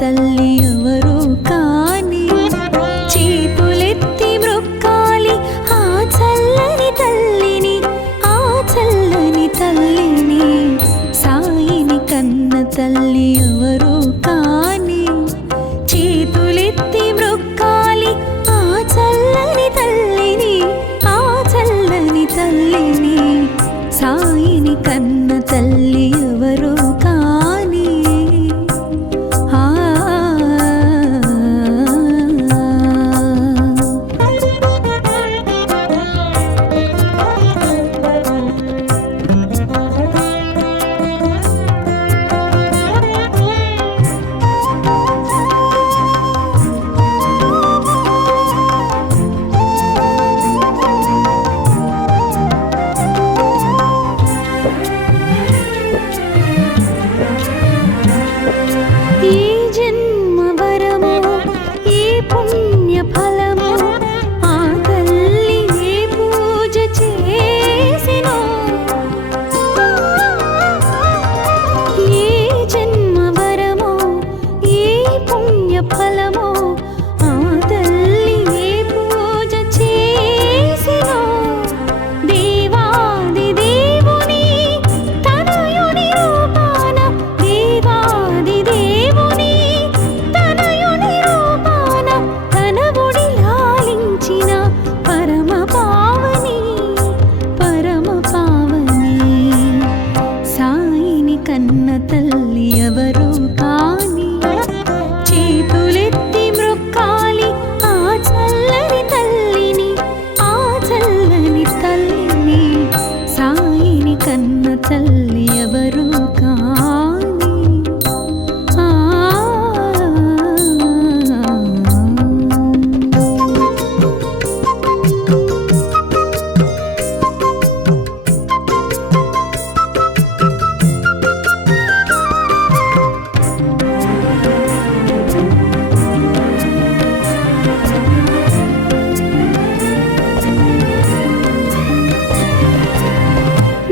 తల్లి ఎవరో కాని చేతులెత్తి మ్రొక్కాలి ఆ చల్లని తల్లిని, ఆ చల్లని తల్లిని. సాయిని కన్న తల్లి ఎవరో కాని చేతులెత్తి మ్రొక్కాలి ఆ చల్లని తల్లిని, ఆ చల్లని తల్లిని. సాయిని కన్న తల్లి ఎవరో కాని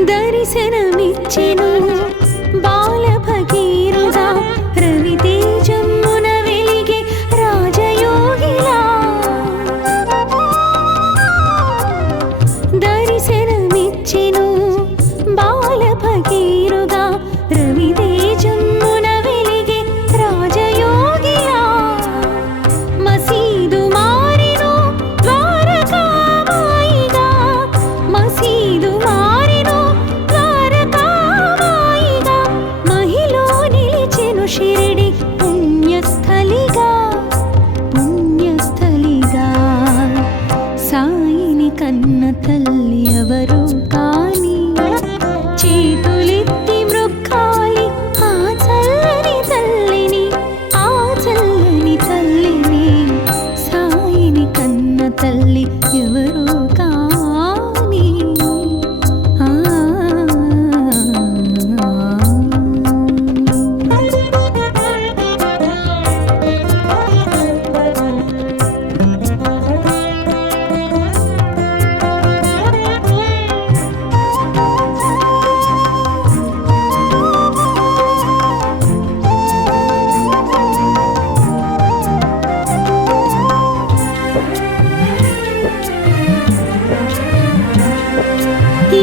దర్శనమిచ్చెను బాల భగీరథ రవితేజమున వెలిగే రాజయోగిలా. దర్శనమిచ్చెను బాల భగీరథ రవితేజమున వెలిగే రాజయోగిలా. మసీదు మారెను ద్వారకామాయిగా, మసీదు మారెను ద్వారకామాయిగా. మహిలో నిలిచెను షిరిడి పుణ్యస్థలిగా, పుణ్యస్థలిగా. సాయిని కన్న తల్లి ఎవరో కాని చేతులెత్తి మ్రొక్కాలి ఆ చల్లని తల్లిని, ఆ చల్లని తల్లిని. సాయిని కన్న తల్లి ఎవరో కాని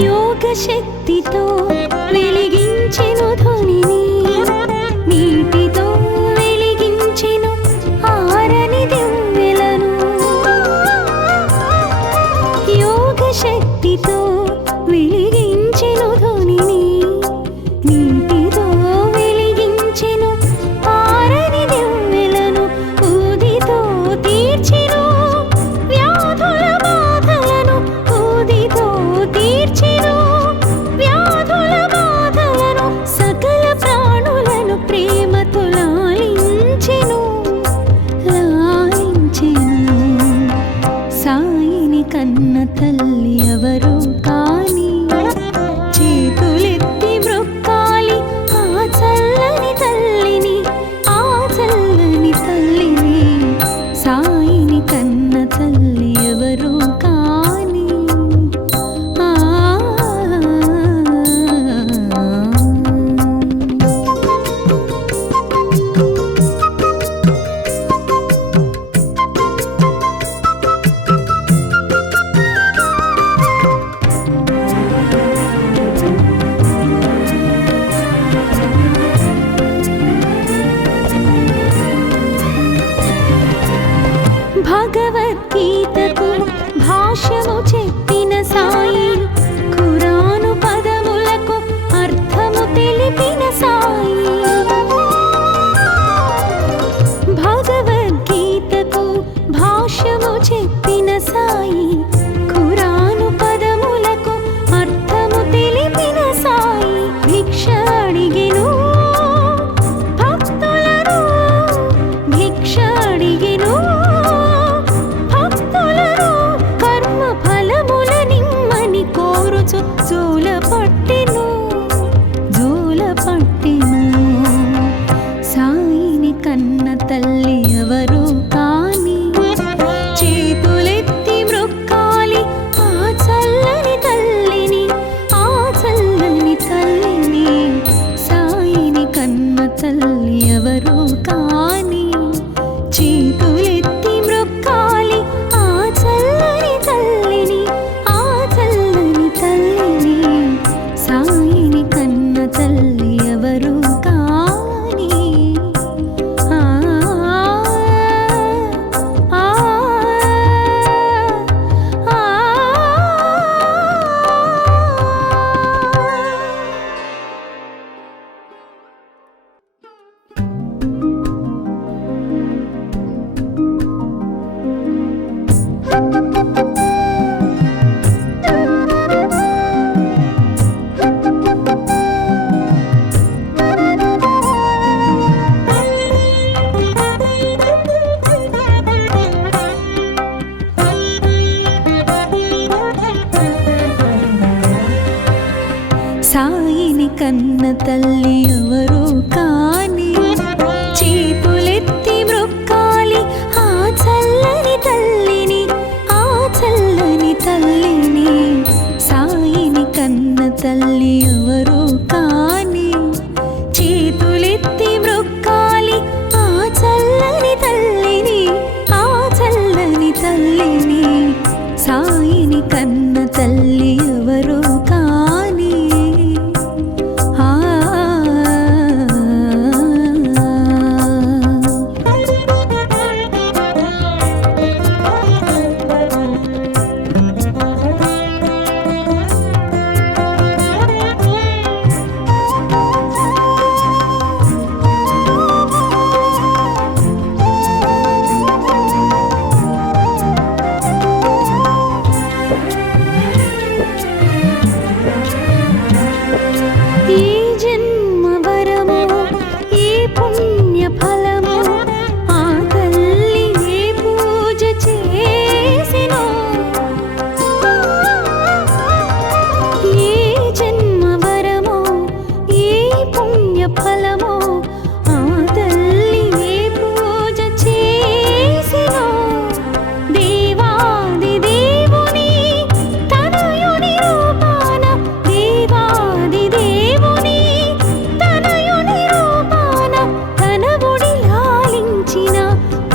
యోగ శక్తితో వెలిగించెను ధ్వనిని, నీటితో వెలిగించెను ఆరని దివ్వెలను. యోగ శక్తితో వెలిగించెను ధ్వనిని, నీటితో వెలిగించెను ఆరని దివ్వెలను. ఊదితో తీర్చెను వ్యాధుల బాధలను, ఊదితో తీర్చెను వ్యాధుల బాధలను. సకల ప్రాణులను ప్రేమతో లాలించెను, లాలించెను. సాయిని కన్న తల్లి ఎవరో కాని చేతులెత్తి మ్రొక్కాలి ఆ చల్లని తల్లిని, ఆ చల్లని తల్లిని. సాయిని కన్న తల్లి ఎవరో కాని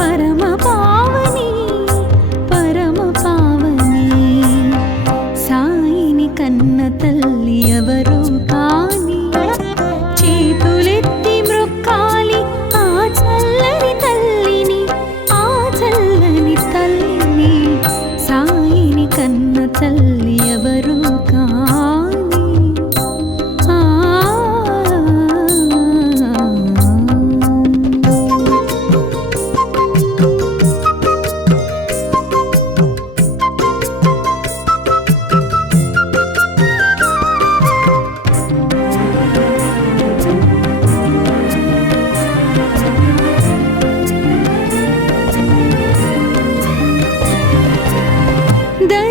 పరమ పావని పరమ పావని సాయిని కన్న తల్లి ఎవరు కాని చేతులెత్తి మ్రొక్కాలి ఆ చల్లని తల్లిని ఆ చల్లని తల్లిని సాయిని కన్న తల్లి ఎవరు కాని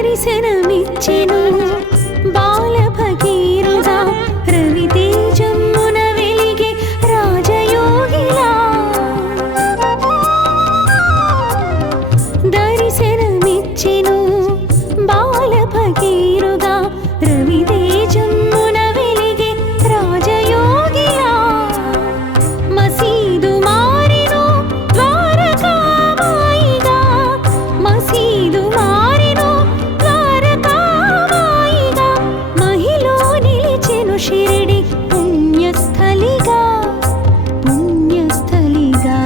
దర్శనమిచ్చెను బాల భగీరథ రవితేజమున వెలిగే రాజయోగిలా దర్శనమిచ్చెను బాల భగీరథ రవితేజమున వెలిగే రాజయోగిలా మసీదు మారెను ద్వారకామాయిగా మసీదు మారెను ద్వారకామాయిగా మహిలో నిలిచెను షిరిడి పుణ్యస్థలిగా పుణ్యస్థలిగా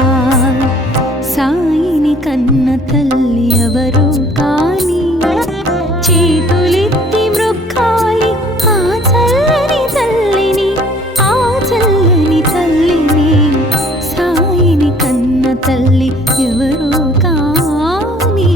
సాయిని కన్న తల్లి ఎవరు కాని చేతులెత్తి మ్రొక్కాలి ఆ చల్లని తల్లిని ఆ చల్లని తల్లిని సాయిని కన్న తల్లి ఎవరు కాని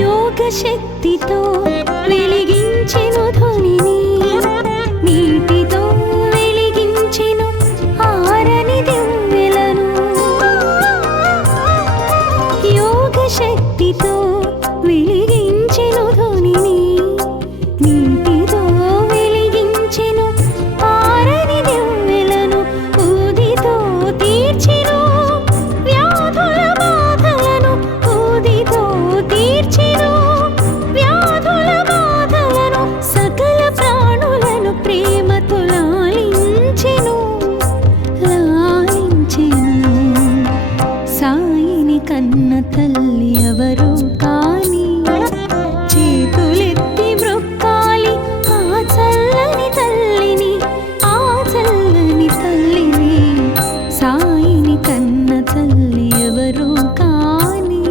యోగ శక్తితో వెలిగించెను ధ్వనిని నీటితో వెలిగించెను ఆరని దివ్వెలను యోగ శక్తితో వెలిగించెను ధ్వనిని నీటితో వెలిగించెను ఆరని దివ్వెలను ఊదితో తీర్చెను వ్యాధుల బాధలను ఊదితో తీర్చెను వ్యాధుల బాధలను సకల ప్రాణులను ప్రేమతో లాలించెను లాలించెను సాయిని కన్న తల్లి ఎవరు కాని చేతులెత్తి మ్రొక్కాలి ఆ చల్లని తల్లిని ఆ చల్లని తల్లిని సాయిని కన్న తల్లి ఎవరు కాని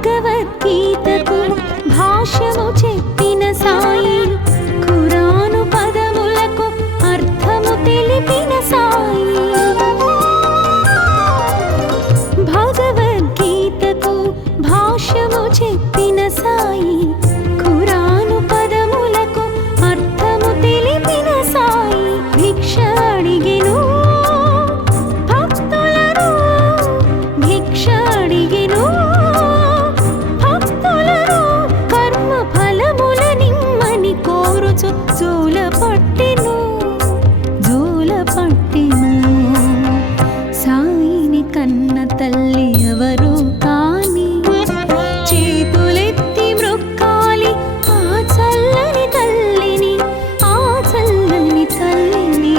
భగవద్గీతకు భాష్యము చెప్పిన సాయి ఖురాను పదములకు అర్థము తెలిపిన సాయి భగవద్గీతకు భాష్యము చెప్పిన సాయి ఖురాను పదములకు అర్థము తెలిపిన సాయి భిక్ష అడిగెను భక్తులను భిక్ష అడిగెను భక్తులను కర్మ ఫలముల నిమ్మని కోరుచు జోల పట్టెను సాయిని కన్న తల్లి ఎవరు కాని చేతులెత్తి మ్రొక్కాలి ఆ చల్లని తల్లిని ఆ చల్లని తల్లిని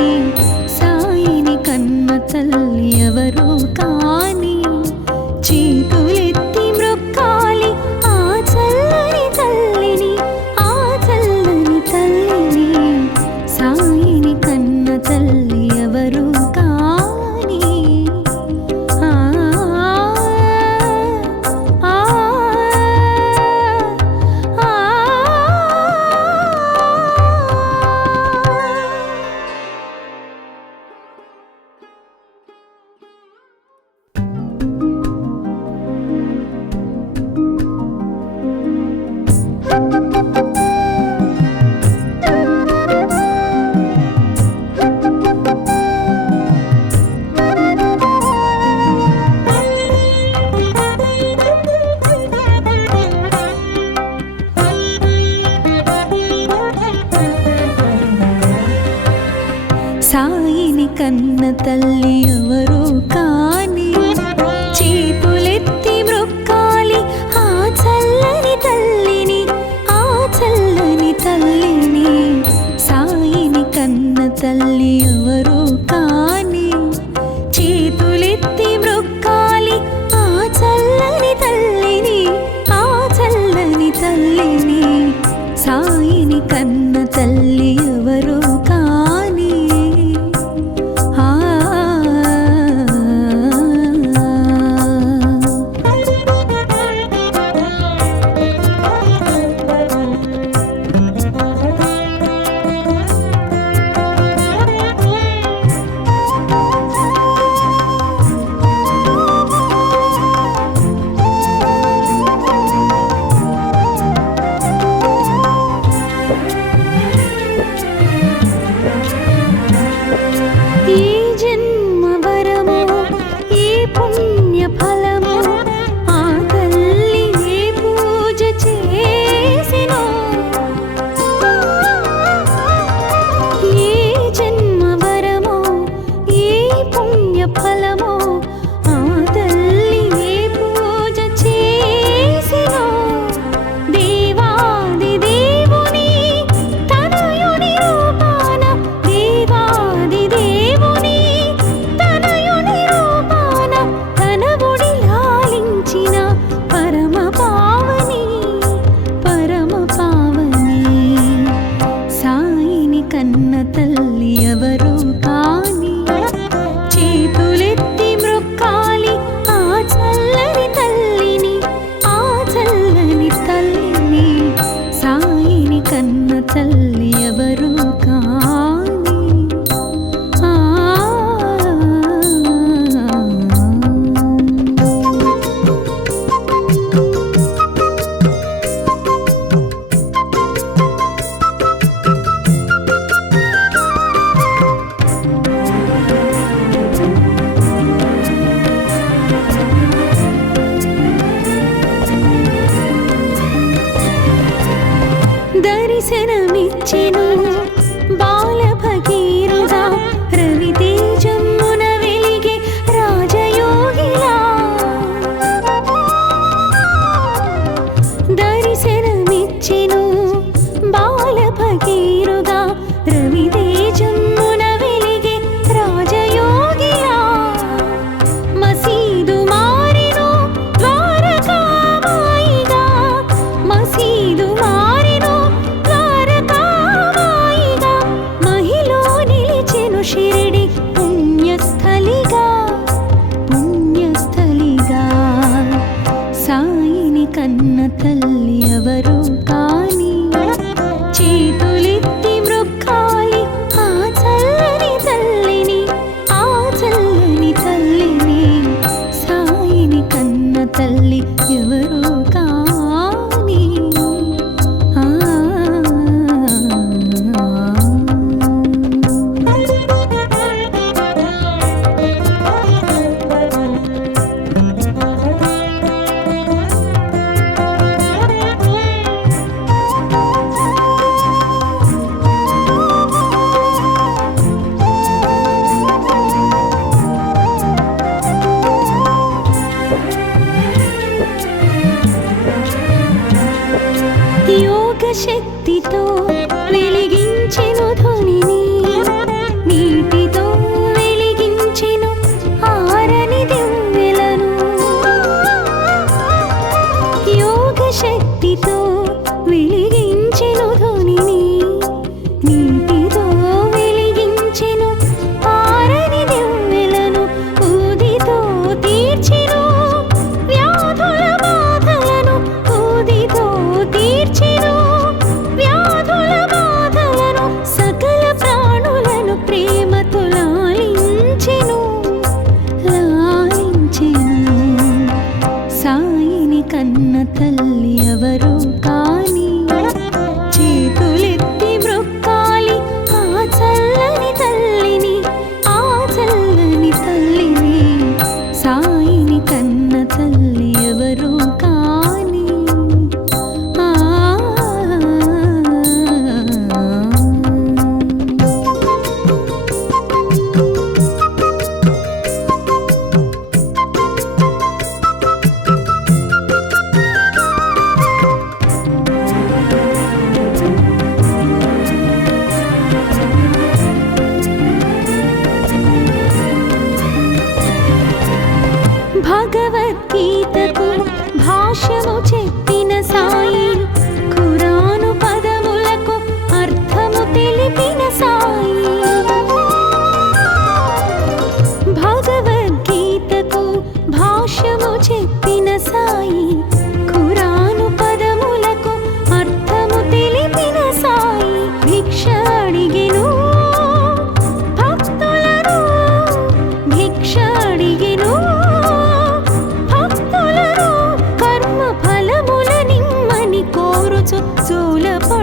సాయిని కన్న తల్లి ఎవరు కాని చేతులెత్తి మ్రొక్కాలి ఆ చల్లని తల్లిని ఆ చల్లని తల్లిని కన్న తల్లి ఎవరు కాని చేతులెత్తి మ్రొక్కాలి ఆ చల్లని తల్లిని, ఆ చల్లని తల్లిని. సాయిని కన్న తల్లి ఎవరు కాని చేతులెత్తి మ్రొక్కాలి ఆ చల్లని తల్లిని, ఆ చల్లని తల్లిని. సాయిని కన్న తల్లి ఎవరు కాని తల్లి ఎవరు కాని దర్శనమిచ్చెను బాల భగీరథుడా రవితేజమున వెలిగే రాజయోగిలా. దర్శనమిచ్చెను బాల భగీరథుడా రవితేజమున వెలిగే రాజయోగిలా. మసీదు మారెను ద్వారకామాయిగా, మసీదు మారెను ద్వారకామాయిగా. మహిలో నిలిచెను షిరిడి పుణ్యస్థలిగా, పుణ్యస్థలిగా. సాయిని కన్న తల్లి ఎవరు కాని చేతులెత్తి మ్రొక్కాలి ఆ చల్లని తల్లిని, ఆ చల్లని తల్లిని. సాయిని కన్న తల్లి ఎవరు కాని యోగ శక్తితో వెలిగించెను ధ్వనిని, నీటితో వెలిగించెను ఆరని దివ్వెలను. యోగ శక్తితో వెలిగించెను ధ్వనిని, నీటితో వెలిగించెను ఆరని దివ్వెలను. ఊదితో తీర్చెను వ్యాధుల బాధలను, ఊదితో తీర్చెను వ్యాధుల బాధలను. సకల ప్రాణులను ప్రేమతో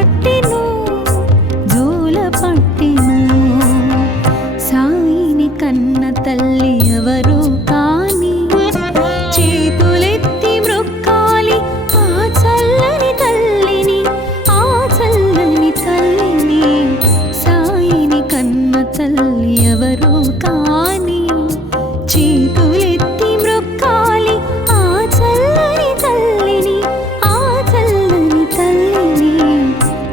పట్టెను జోల పట్టెను సాయిని కన్న తల్లి ఎవరు కాని చేతులెత్తి మ్రొక్కాలి ఆ చల్లని తల్లిని ఆ చల్లని తల్లిని సాయిని కన్న తల్లి ఎవరు కాని చేతులెత్తి మ్రొక్కాలి ఆ చల్లని తల్లిని ఆ చల్లని తల్లిని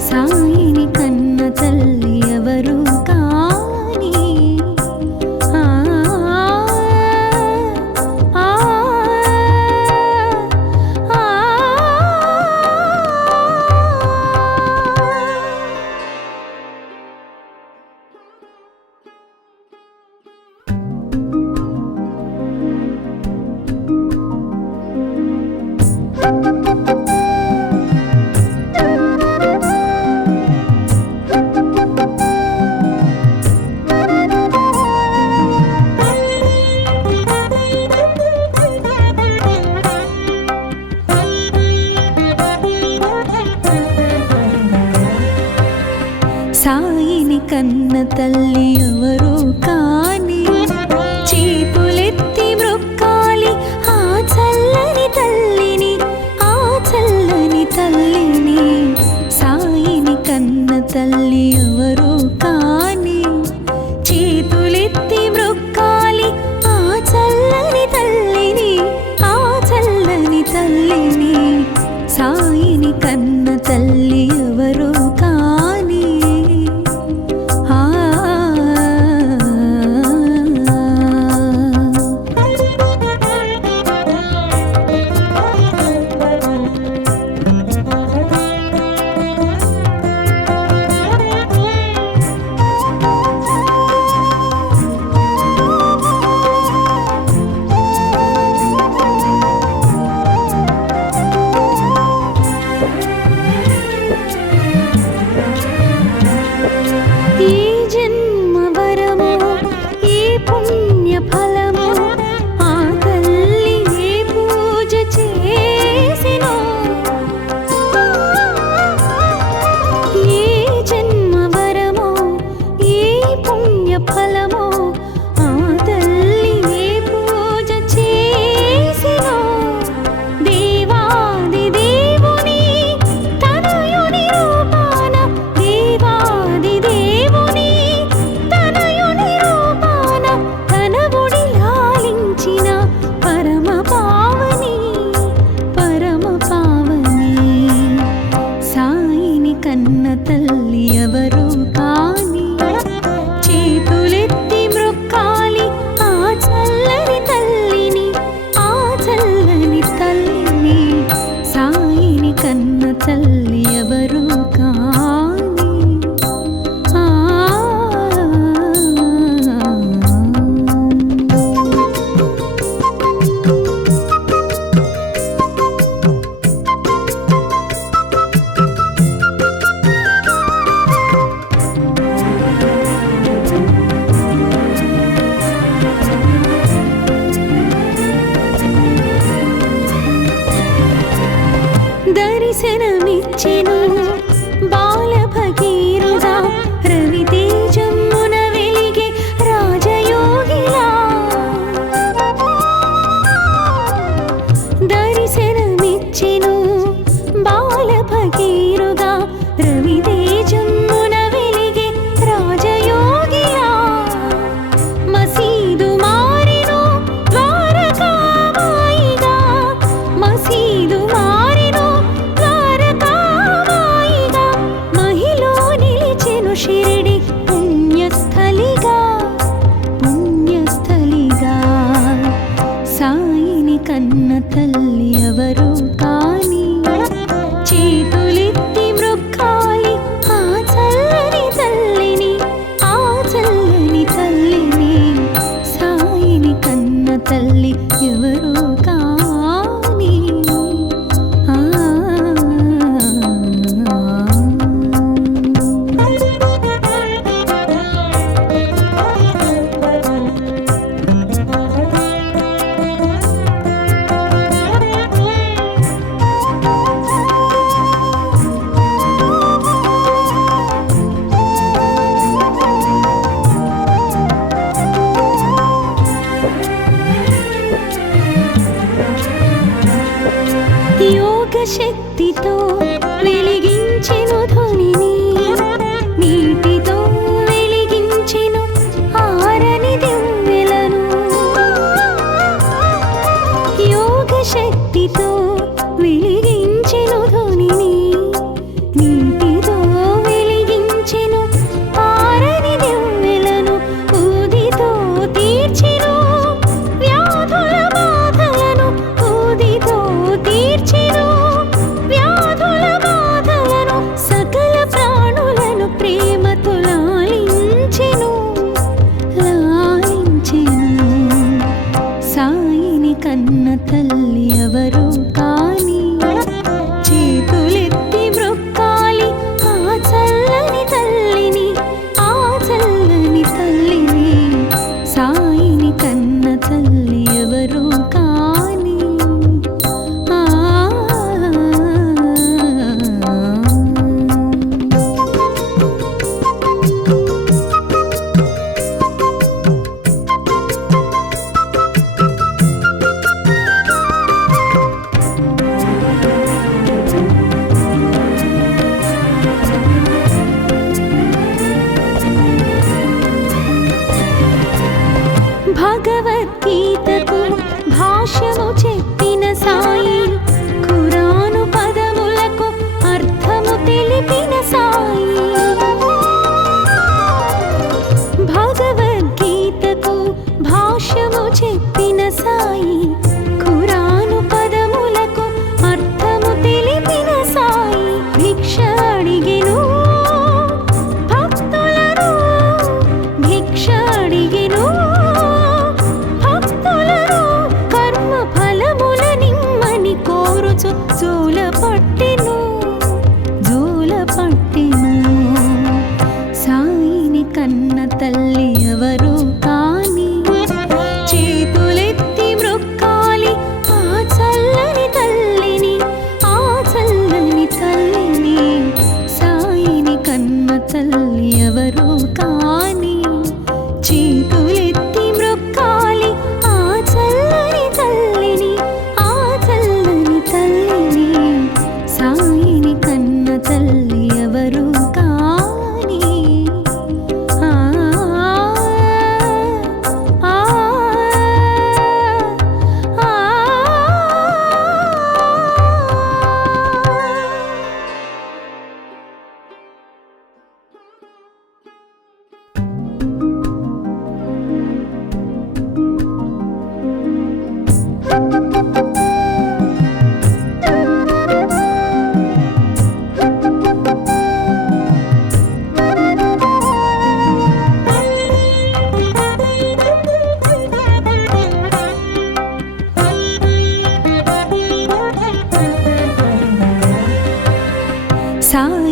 సాయిని కన్న తల్లి ఎవరు కాని ఆ ఆ ఆ సాయిని కన్న తల్లి ఎవరు కాని చేతులెత్తి మ్రొక్కాలి ఆ చల్లని తల్లిని ఆ చల్లని తల్లిని సాయిని కన్న తల్లి ఎవరు కాని చేతులెత్తి మ్రొక్కాలి ఆ చల్లని తల్లిని ఆ చల్లని తల్లిని సాయిని కన్న తల్లి ఎవరు కాని ఆ ఈ జన్మ వరము ఈ పుణ్య ఫలము ఆ తల్లి ఏ పూజ చేసినో ఈ జన్మ వరము ఈ పుణ్య ఫలము ఆ తల్లి ఏ పూజ చేసినో దేవాది దేవుని తనయుని రూపాన దేవాది దేవుని తనయుని రూపాన తనవుడి లాలించిన పరమ పావని సాయిని కన్న తల్లి ఎవరు కాని చేతులెత్తి మ్రొక్కాలి ఆ చల్లని తల్లిని ఆ చల్లని తల్లిని సాయిని కన్న తల్లి ఎవరు కాని ఆ దర్శనమిచ్చెను బాల భగీరుడా రవితేజమున వెలిగే రాజయోగిలా దర్శనమిచ్చెను బాల భగీరుడా రవితేజమున వెలిగే రాజయోగిలా మసీదు మారెను ద్వారకామాయిగా మసీదు మారెను ద్వారకామాయిగా మహిలో నిలిచెను షిరిడి పుణ్యస్థలిగా పుణ్యస్థలిగా సాయిని కన్న తల్లి ఎవరు కాని చేతులెత్తి మ్రొక్కాలి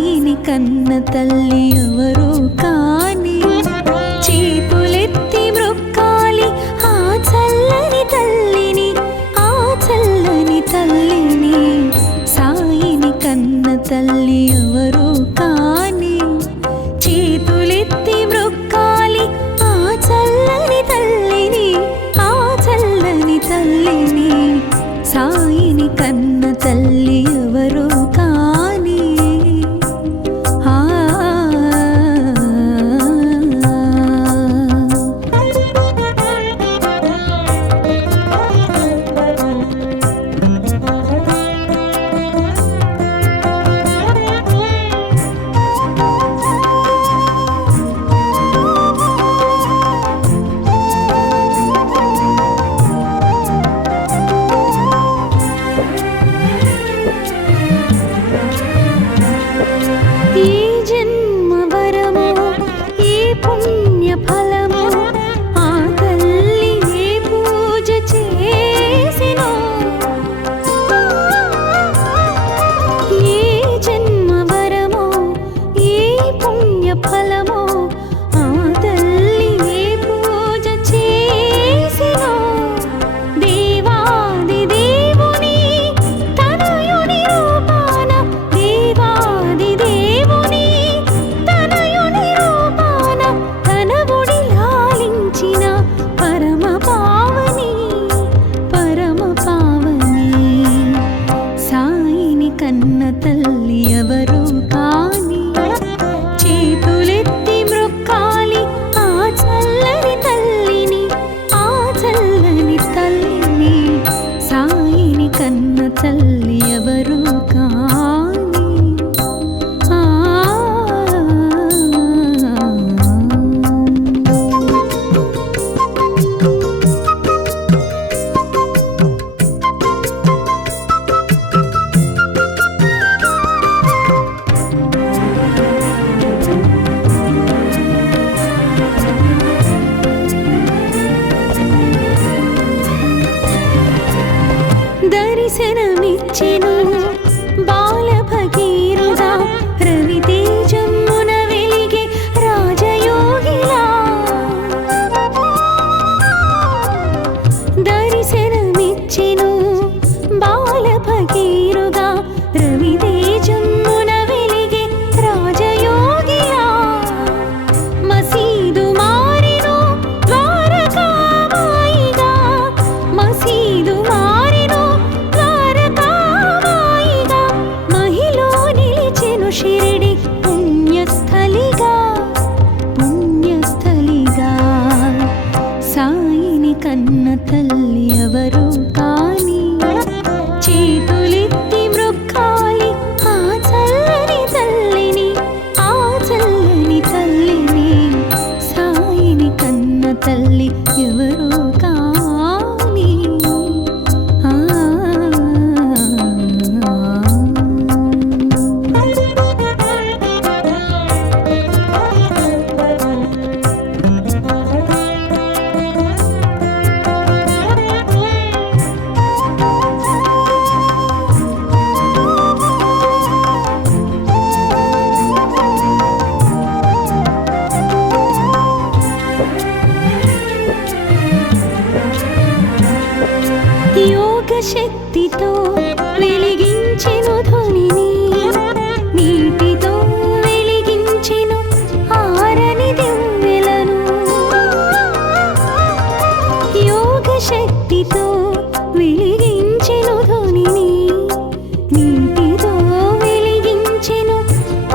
సాయిని కన్న తల్లి ఎవరు కాని చేతులెత్తి మ్రొక్కాలి ఆ చల్లని తల్లిని, ఆ చల్లని తల్లిని. సాయిని కన్న తల్లి ఎవరు కాని చేతులెత్తి మ్రొక్కాలి ఆ చల్లని తల్లిని, ఆ చల్లని తల్లిని. సాయిని కన్న తల్లి ఎవరు కాని కన్న తల్లి ఎవరు కాని చేతులెత్తి మ్రొక్కాలి ఆ చల్లని తల్లిని, ఆ చల్లని తల్లిని. సాయిని కన్న తల్లి ఎవరు కాని దర్శనమిచ్చెను బాల భగీరథ రవితేజమున వెలిగే రాజయోగిలా. దర్శనమిచ్చెను బాల భగీరథ రవితేజమున వెలిగే రాజయోగిలా. మసీదు మారెను ద్వారకామాయిగా, మసీదు మారెను ద్వారకామాయిగా. మహిలో నిలిచెను షిరిడి పుణ్యస్థలిగా, పుణ్యస్థలిగా. సాయిని కన్న తల్లి ఎవరు కాని చేతులెత్తి మ్రొక్కాలి ఆ చల్లని తల్లిని, ఆ చల్లని తల్లిని. సాయిని కన్న తల్లి ఎవరు కాని యోగ శక్తితో వెలిగించెను ధ్వనిని, నీటితో వెలిగించెను ఆరని దివ్వెలను. యోగ శక్తితో వెలిగించెను ధ్వనిని, నీటితో వెలిగించెను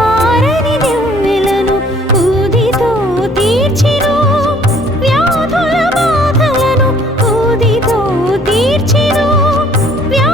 ఆరని దివ్వెలను. ఊదితో తీర్చెను వ్యాధుల బాధలను, ఊదితో తీర్చెను వ్యాధుల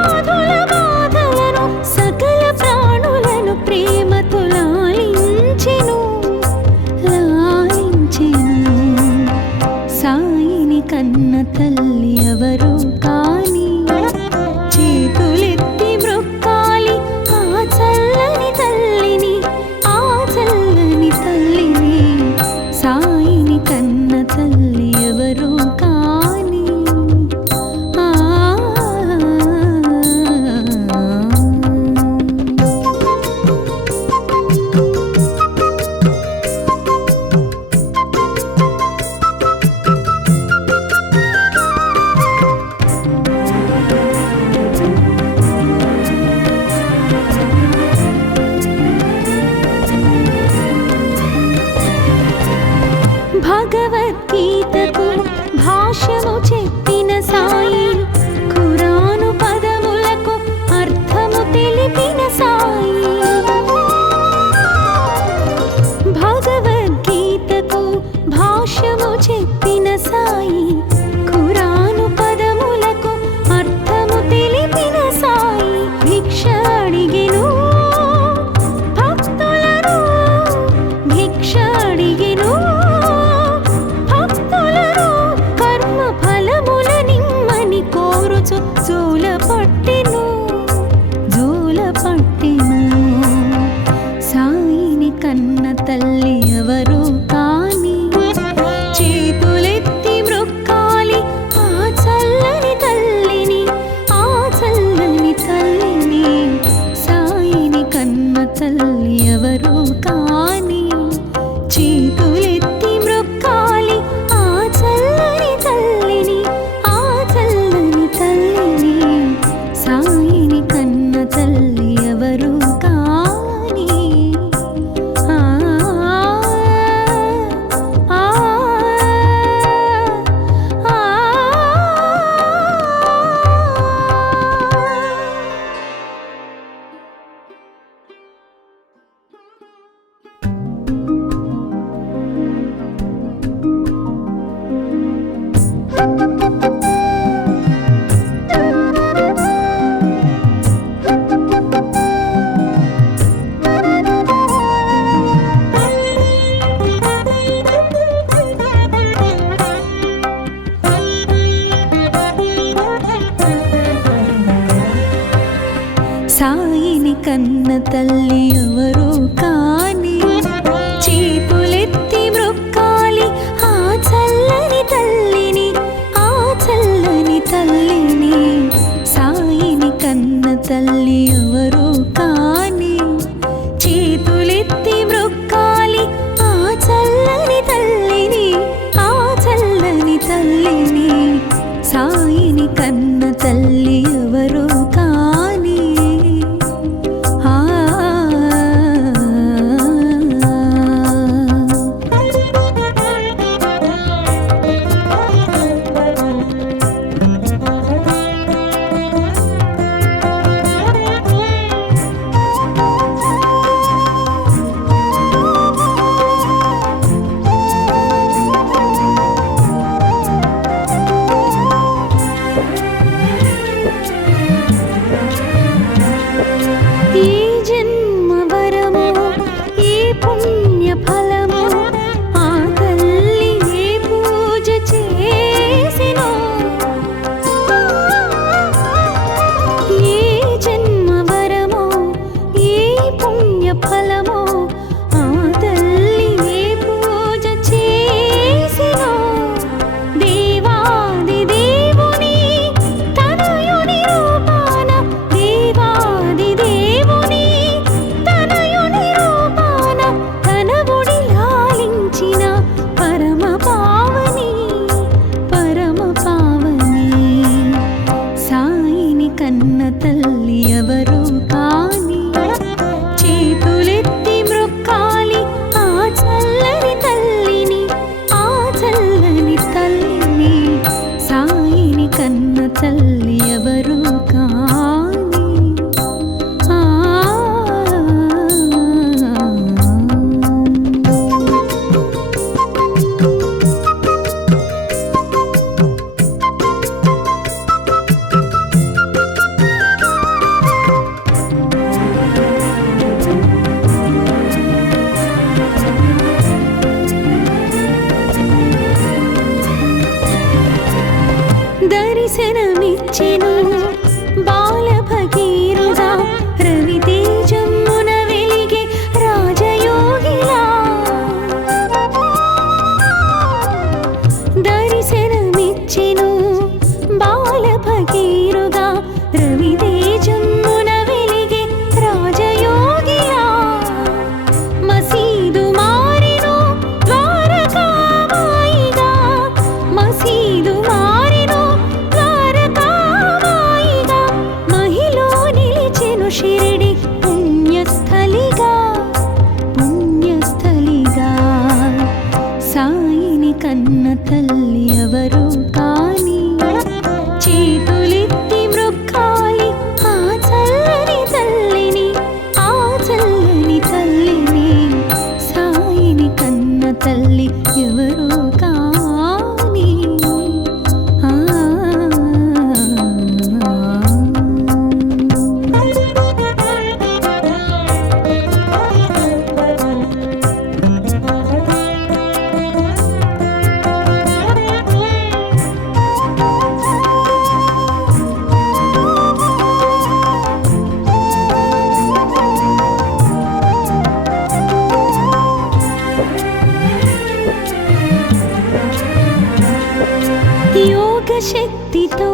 శక్తితో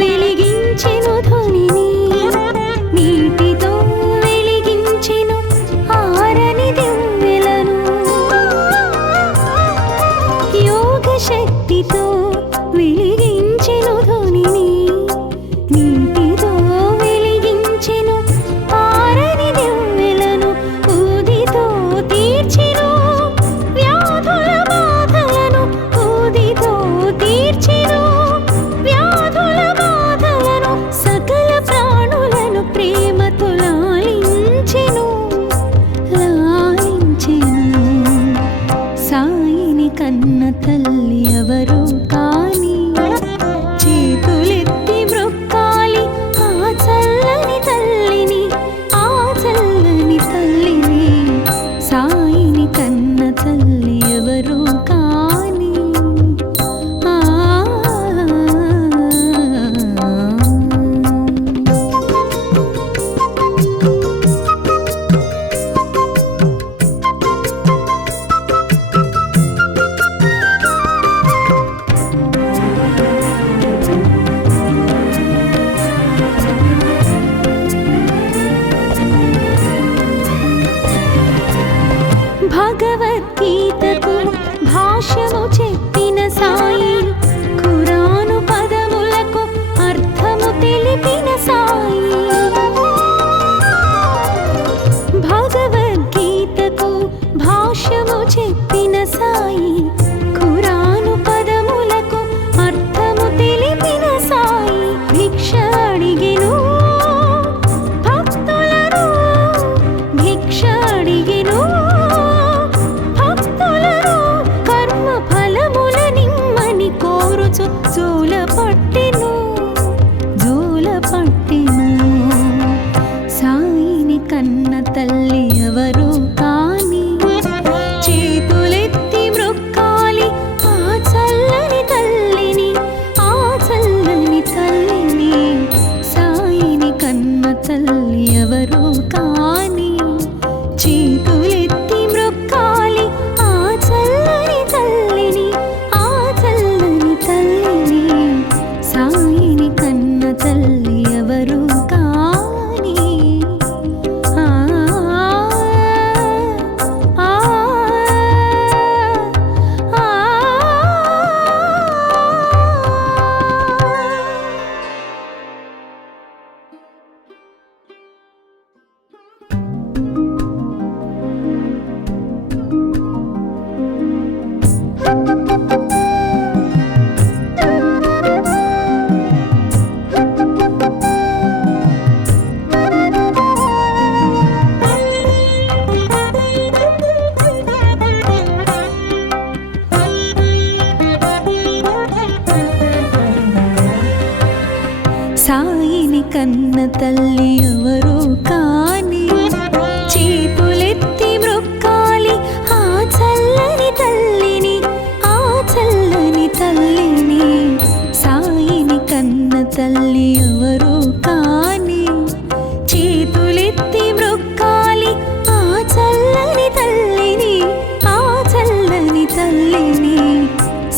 వెలిగించెను ధ్వనిని, నీటితో వెలిగించెను ఆరని దివ్వెలను. యోగ శక్తితో వెలిగించెను ధ్వనిని, నీటితో వెలిగించెను ఆరని దివ్వెలను. ఊదితో తీర్చెను వ్యాధుల బాధలను, ఊదితో తీర్చెను వ్యాధుల బాధలను. సకల ప్రాణులను ప్రేమతో లాలించెను, లాలించెను. సాయిని కన్న తల్లి ఎవరు కాని, చేతులెత్తి మ్రొక్కాలి ఆ చల్లని తల్లిని, ఆ చల్లని తల్లిని. సాయిని కన్న తల్లి ఎవరు కాని. ఆ భగవద్గీతకు భాష్యము చెప్పిన సాయి, ఖురాను పదములకు అర్థము తెలిపిన సాయి. భగవద్గీతకు భాష్యము చెప్పిన సాయి, ఖురాను పదములకు అర్థము తెలిపిన సాయి. భిక్ష అడిగెను భక్తులను, భిక్ష అడిగెను భక్తులను. కర్మ ఫలముల నిమ్మని కోరుచు జోల పట్టెను, జోల పట్టెను. సాయిని కన్న తల్లి ఎవరు కాని, చేతులెత్తి మ్రొక్కాలి ఆ చల్లని తల్లిని, ఆ చల్లని తల్లిని. సాయిని కన్న తల్లి ఎవరు కాని, చేతులెత్తి మ్రొక్కాలి ఆ చల్లని తల్లిని, ఆ చల్లని తల్లిని. సాయిని కన్న తల్లి ఎవరు కాని. ఆ ఆ ఆ సాయిని కన్న తల్లి ఎవరు కాని, చేతులెత్తి మ్రొక్కాలి ఆ చల్లని తల్లిని, ఆ చల్లని తల్లిని. సాయిని కన్న తల్లి ఎవరు కాని, చేతులెత్తి మ్రొక్కాలి ఆ చల్లని తల్లిని, ఆ చల్లని తల్లిని.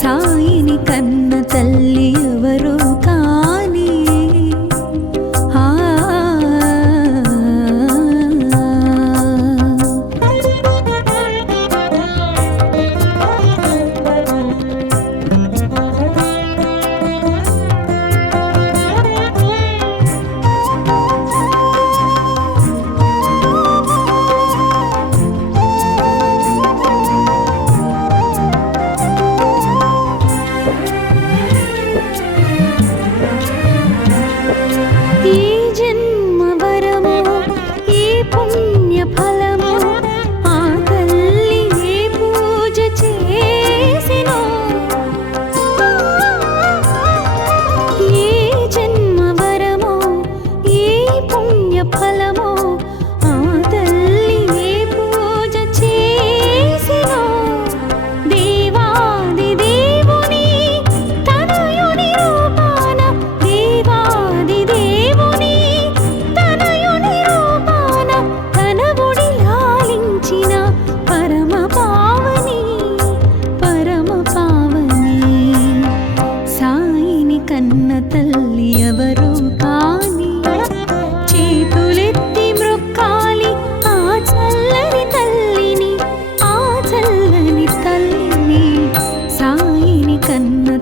సాయిని కన్న తల్లి ఎవరు కాని. ఆ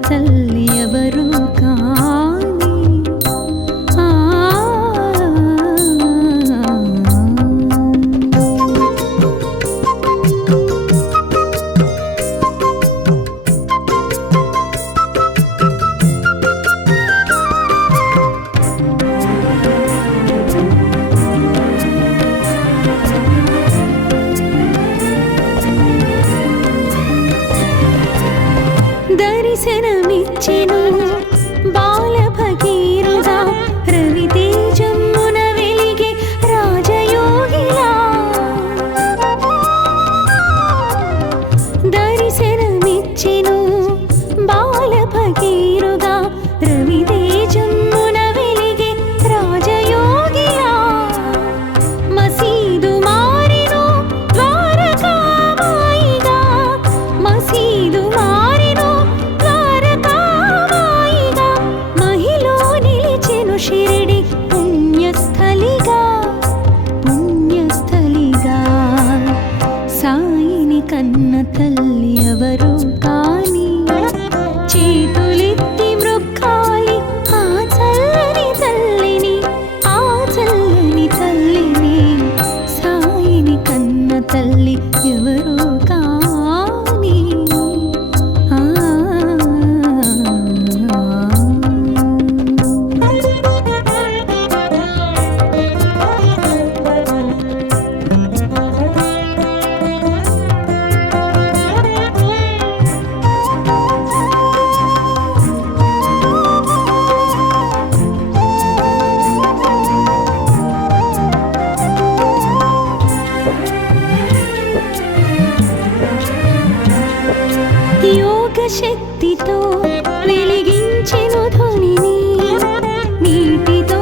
తల్లి ఎవరు కాని దర్శనమిచ్చెను బాల భగీరథుడా రవితేజమున వెలిగే రాజయోగిలా దర్శనమిచ్చెను బాల భగీరథుడా రవితేజమున వెలిగే రాజయోగిలా మసీదు మారెను ద్వారకామాయిగా మసీదు మారెను ద్వారకామాయిగా మహిలో నిలిచెను షిరిడి పుణ్యస్థలిగా పుణ్యస్థలిగా సాయిని కన్న తల్లి ఎవరు కాని చేతులెత్తి మ్రొక్కాలి ఆ చల్లని తల్లిని ఆ చల్లని తల్లిని సాయిని కన్న తల్లి ఎవరు కాని యోగ శక్తితో వెలిగించెను ధ్వనిని నీటితో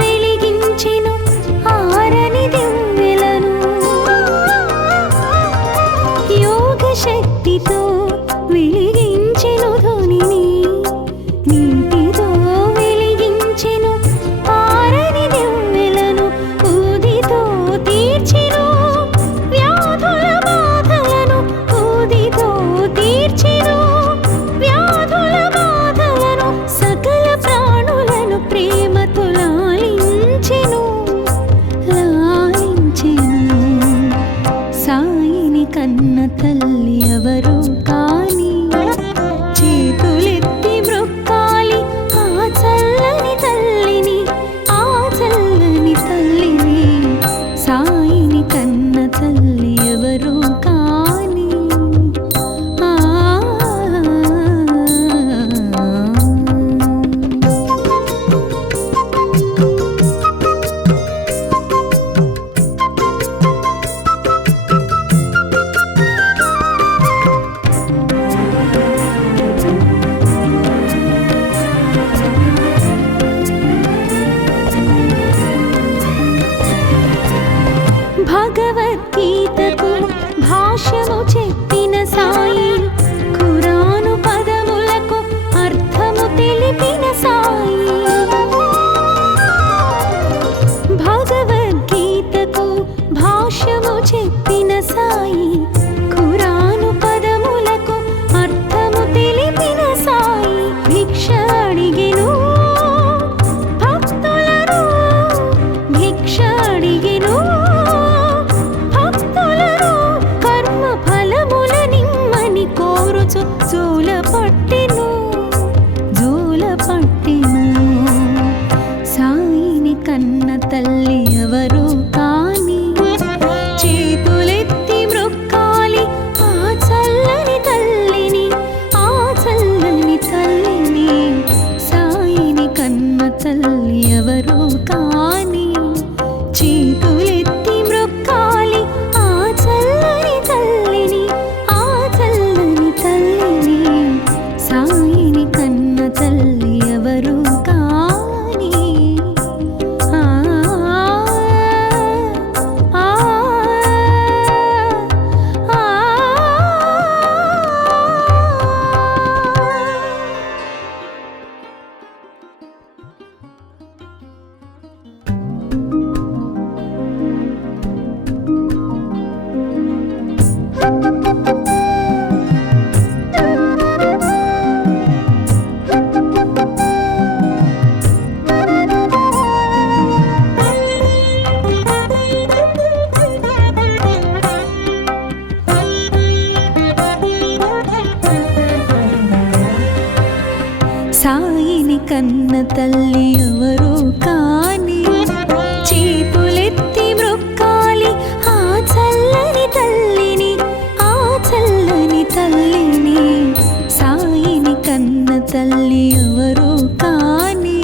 వెలిగించెను ఆరని దివ్వెలను యోగ శక్తితో వెలిగించెను ధ్వనిని నీటితో వెలిగించెను ఆరని దివ్వెలను ఊదితో తీర్చెను వ్యాధుల బాధలను ఊదితో తీర్చెను వ్యాధుల బాధలను సకల ప్రాణులను ప్రేమతో లాలించెను లాలించెను సాయిని కన్న తల్లి ఎవరు కాని చేతులెత్తి మ్రొక్కాలి ఆ చల్లని తల్లిని ఆ చల్లని తల్లిని సాయిని కన్న తల్లి ఎవరు కాని భగవద్గీతకు భాష్యము చెప్పిన సాయి ఖురాను పదములకు అర్థము తెలిపిన సాయి భగవద్గీతకు భాష్యము చెప్పిన సాయి ఖురాను పదములకు అర్థము తెలిపిన సాయి భిక్ష అడిగెను భక్తులను భిక్ష అడిగెను భక్తులను కర్మ ఫలముల నిమ్మని కోరుచు జోల పట్టెను సాయిని కన్న తల్లి ఎవరు కాని చేతులెత్తి మ్రొక్కాలి ఆ చల్లని తల్లిని ఆ చల్లని తల్లిని సాయిని కన్న తల్లి ఎవరు కాని చేతులెత్తి మ్రొక్కాలి ఆ చల్లని తల్లిని ఆ చల్లని తల్లిని కన్న తల్లి ఎవరు కాని చేతులెత్తి మ్రొక్కాలి ఆ చల్లని తల్లిని, ఆ చల్లని తల్లిని. సాయిని కన్న తల్లి ఎవరు కాని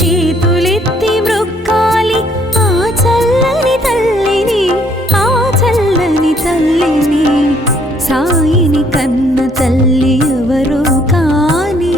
చేతులెత్తి మ్రొక్కాలి ఆ చల్లని తల్లిని, ఆ చల్లని తల్లిని. సాయిని కన్న తల్లి ఎవరు కాని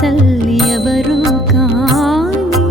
తల్లి ఎవరు కాని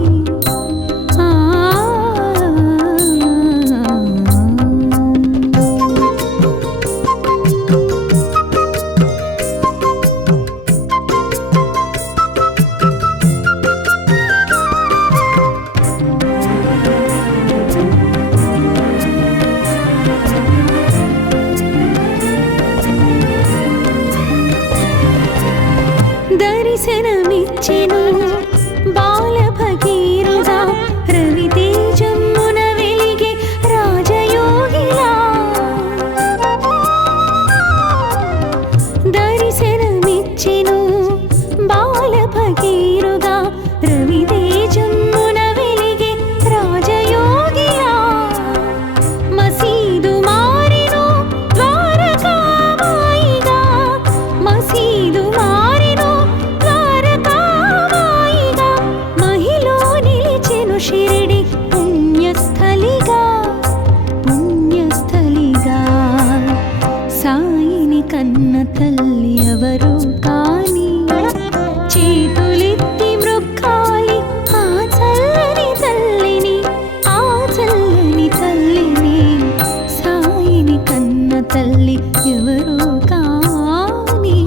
దర్శనమిచ్చెను బాల భగీరథుడా రవితేజమున వెలిగే రాజయోగిలా. దర్శనమిచ్చెను బాల భగీరథుడా రవితేజమున వెలిగే రాజయోగిలా. మసీదు మారెను ద్వారకామాయిగా, మసీదు మారెను ద్వారకామాయిగా. మహిలో నిలిచెను షిరిడి పుణ్యస్థలిగా, పుణ్యస్థలిగా. సాయిని కన్న తల్లి ఎవరు కాని చేతులెత్తి మ్రొక్కాలి ఆ చల్లని తల్లిని, ఆ చల్లని తల్లిని. సాయిని కన్న తల్లి ఎవరు కాని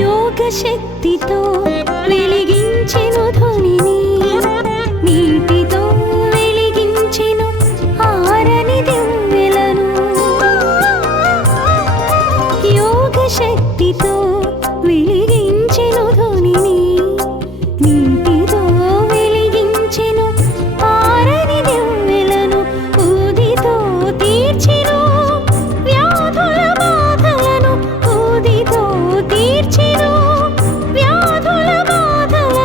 యోగ శక్తితో వెలిగించెను ధ్వనిని, నీటితో వెలిగించెను ఆరని దివ్వెలను. యోగ శక్తితో వెలిగించెను ధ్వనిని, నీటితో వెలిగించెను ఆరని దివ్వెలను. ఊదితో తీర్చెను వ్యాధుల బాధలను, ఊదితో తీర్చెను వ్యాధుల బాధలను.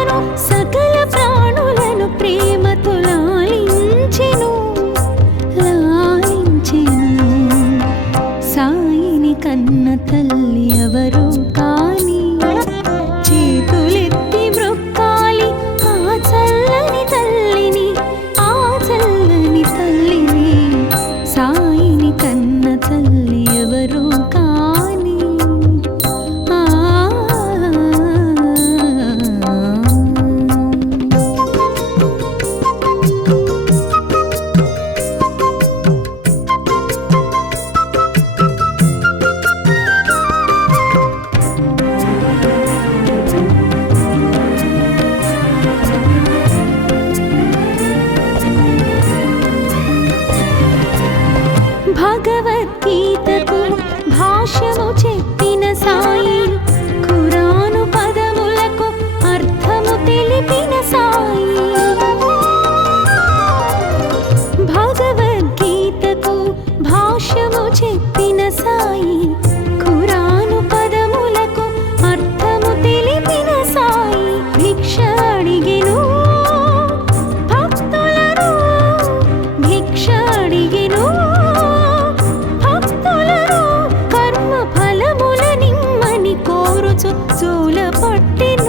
పూల పట్టిన